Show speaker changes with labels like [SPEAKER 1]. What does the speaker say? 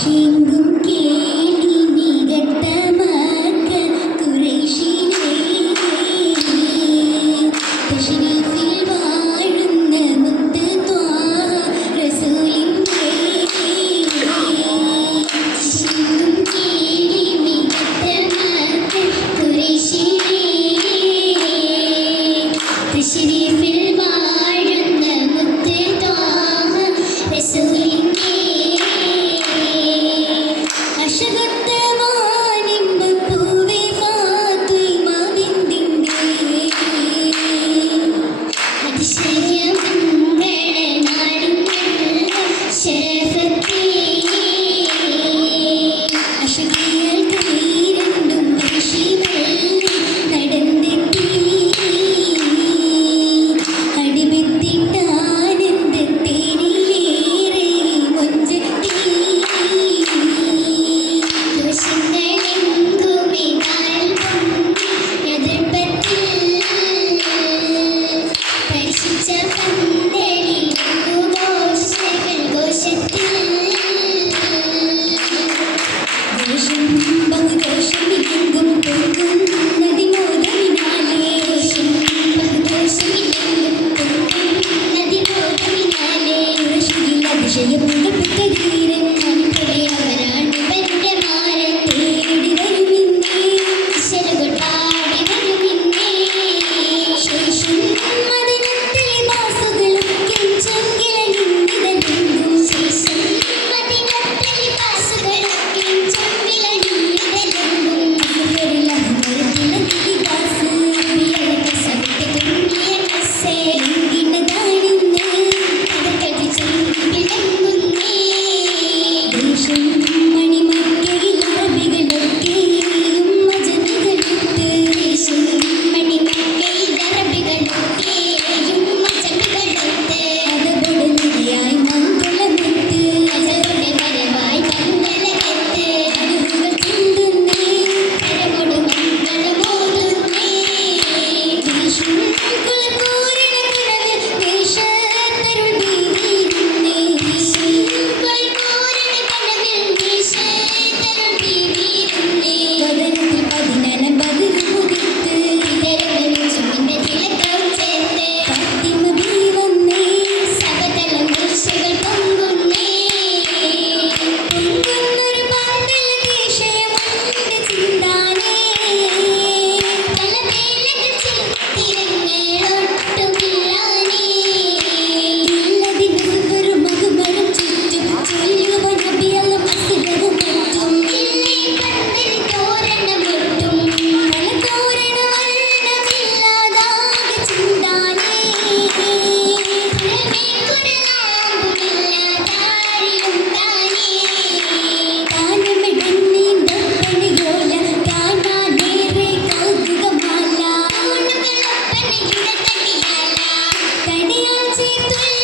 [SPEAKER 1] সিন্ধুকে see